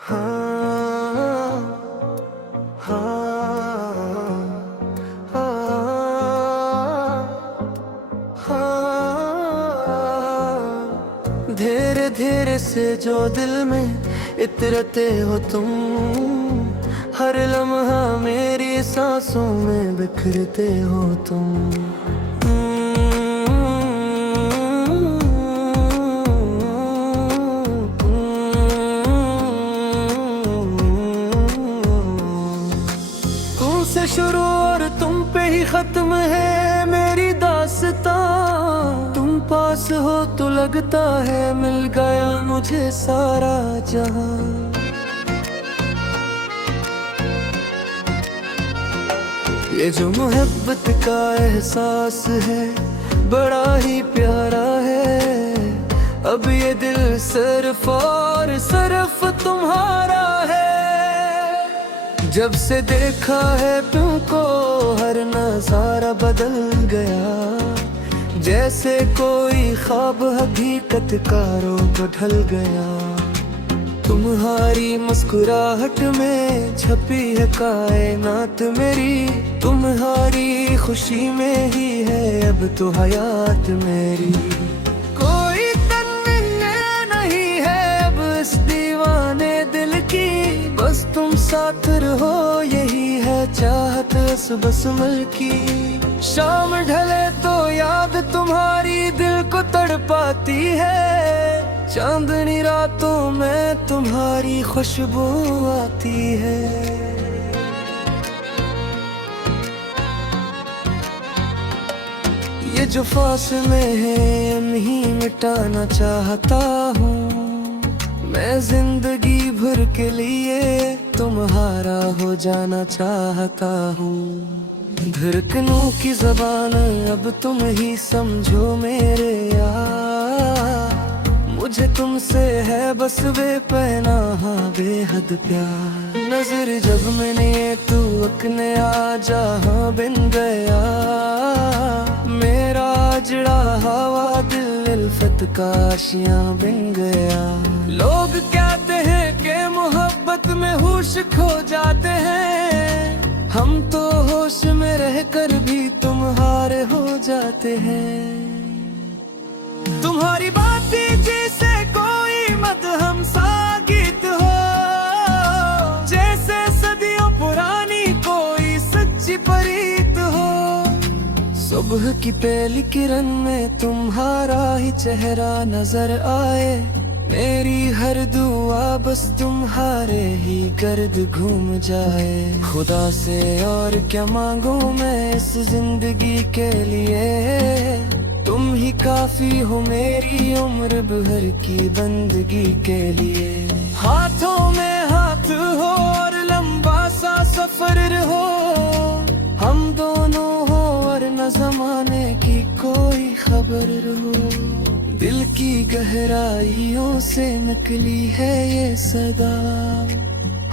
हाँ, हाँ, हाँ। धीरे धीरे से जो दिल में इतरते हो तुम, हर लम्हा मेरी सांसों में बिखरते हो तुम। तुमसे शुरू और तुम पे ही खत्म है मेरी दास्तां। तुम पास हो तो लगता है मिल गया मुझे सारा जहां। ये जो मोहब्बत का एहसास है बड़ा ही प्यारा है। अब ये दिल सिर्फ और सिर्फ तुम्हारा है। जब से देखा है तुमको हर नजारा बदल गया। जैसे कोई ख्वाब हकीकत का रूप ढल गया। तुम्हारी मुस्कुराहट में छपी है कायनात मेरी। तुम्हारी खुशी में ही है अब तो हयात मेरी। कोई तमन्ना नहीं है अब इस दीवाने दिल की। बस तुम साथ रहो यही है चाहत इस बसमल की। शाम ढले तो याद तुम्हारी दिल को तड़पाती है। चांदनी रातों में तुम्हारी खुशबू आती है। ये जो फासले हैं नहीं मिटाना चाहता हूँ। मैं जिंदगी भर के लिए तुम्हारा हो जाना चाहता हूँ। धड़कनों की ज़बान अब तुम ही समझो मेरे यार। मुझे तुमसे है बस बेपनाह बेहद प्यार। नजर जब मैंने तू अपने आ जहाँ बिन गया। मेरा जड़ा हवा दिल इल्फत का आशियाँ बिन गया। लोग कहते हैं कि मोहब्बत में होश खो जाते हैं। हम तो होश में रहकर भी तुम्हारे हो जाते हैं। तुम्हारी बातें जैसे कोई मदहम सा गीत हो। जैसे सदियों पुरानी कोई सच्ची प्रीत हो। सुबह की पहली किरण में तुम्हारा ही चेहरा नजर आए। मेरी हर दुआ बस तुम्हारे ही गर्द घूम जाए। खुदा से और क्या मांगू मैं इस जिंदगी के लिए। तुम ही काफी हो मेरी उम्र भर की बंदगी के लिए। हाथों में हाथ हो और लंबा सा सफर हो। हम दोनों हो और न जमाने की कोई खबर हो। दिल की गहराइयों से निकली है ये सदा।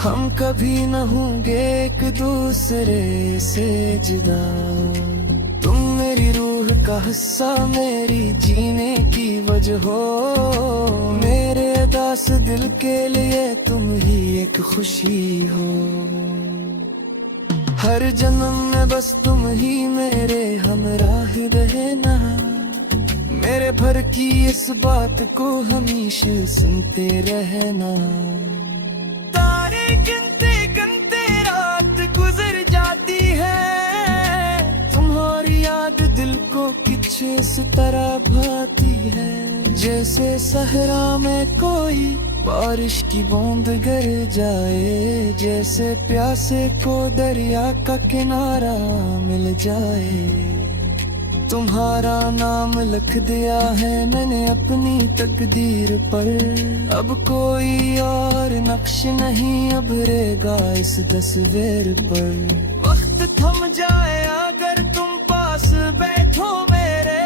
हम कभी न होंगे एक दूसरे से जुदा। तुम मेरी रूह का हिस्सा मेरी जीने की वजह हो। मेरे उदास दिल के लिए तुम ही एक खुशी हो। हर जन्म में बस तुम ही मेरे हमराह रहना। मेरे भर की इस बात को हमेशा सुनते रहना। तारे गिनते गिनते रात गुजर जाती है। तुम्हारी याद दिल को कुछ इस तरह भाती है। जैसे सहरा में कोई बारिश की बूंद गिर जाए। जैसे प्यासे को दरिया का किनारा मिल जाए। तुम्हारा नाम लिख दिया है मैंने अपनी तकदीर पर। अब कोई और नक्श नहीं उभरेगा इस तस्वीर पर। वक्त थम जाए अगर तुम पास बैठो मेरे।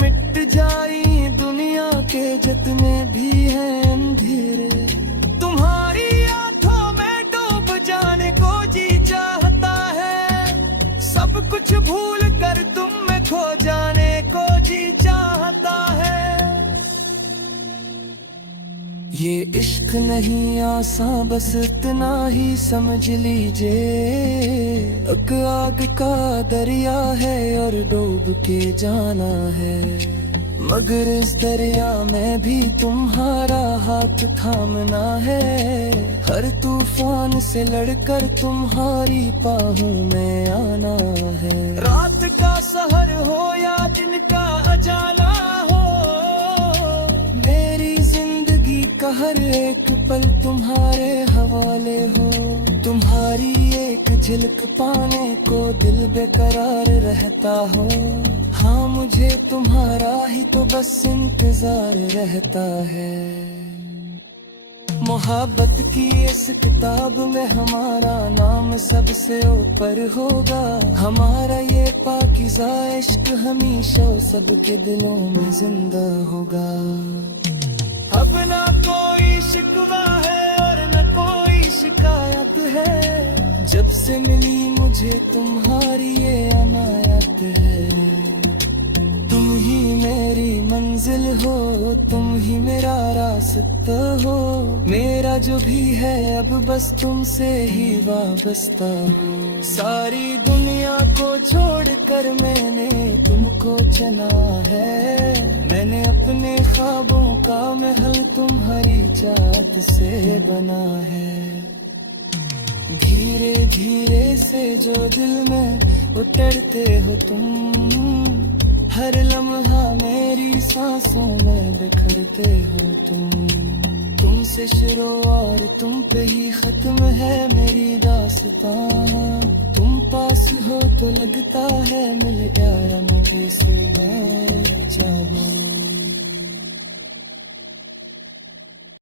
मिट जाई दुनिया के जितने भी हैं अंधेरे। तुम्हारी आंखों में डूब जाने को जी चाहता है। सब कुछ भूल कर तुम में खो जाने को जी चाहता है। ये इश्क नहीं आसान, बस इतना ही समझ लीजिए। एक आग का दरिया है और डूब के जाना है, मगर इस दरिया में भी तुम्हारा हाथ थामना है। हर तूफान से लड़कर तुम्हारी बाहों में आना है। रात का सहर हो या दिन का अजाला हो, मेरी जिंदगी का हर एक पल तुम्हारे हवाले हो। तुम्हारी एक झलक पाने को दिल बेकरार रहता हो। हाँ, मुझे तुम्हारा ही तो बस इंतजार रहता है। मोहब्बत की इस किताब में हमारा नाम सबसे ऊपर होगा। हमारा ये पाकीज़ा इश्क हमेशा सबके दिलों में जिंदा होगा। अब ना कोई शिकवा है और न कोई शिकायत है, जब से मिली मुझे तुम्हारी ये अनायत है। तुम ही मेरी मंजिल हो, तुम ही मेरा रास्ता हो। मेरा जो भी है अब बस तुमसे ही वाबस्ता हो। सारी दुनिया को छोड़कर मैंने तुमको चुना है। मैंने अपने ख्वाबों का महल तुम्हारी चाहत से बना है। धीरे धीरे से जो दिल में उतरते हो तुम, हर लम्हा मेरी सांसों में बिखरते हो तुम। तुमसे शुरू और तुम पे ही खत्म है मेरी दास्तां। तुम पास हो तो लगता है मिल गया मुझे से मैं चाहूं।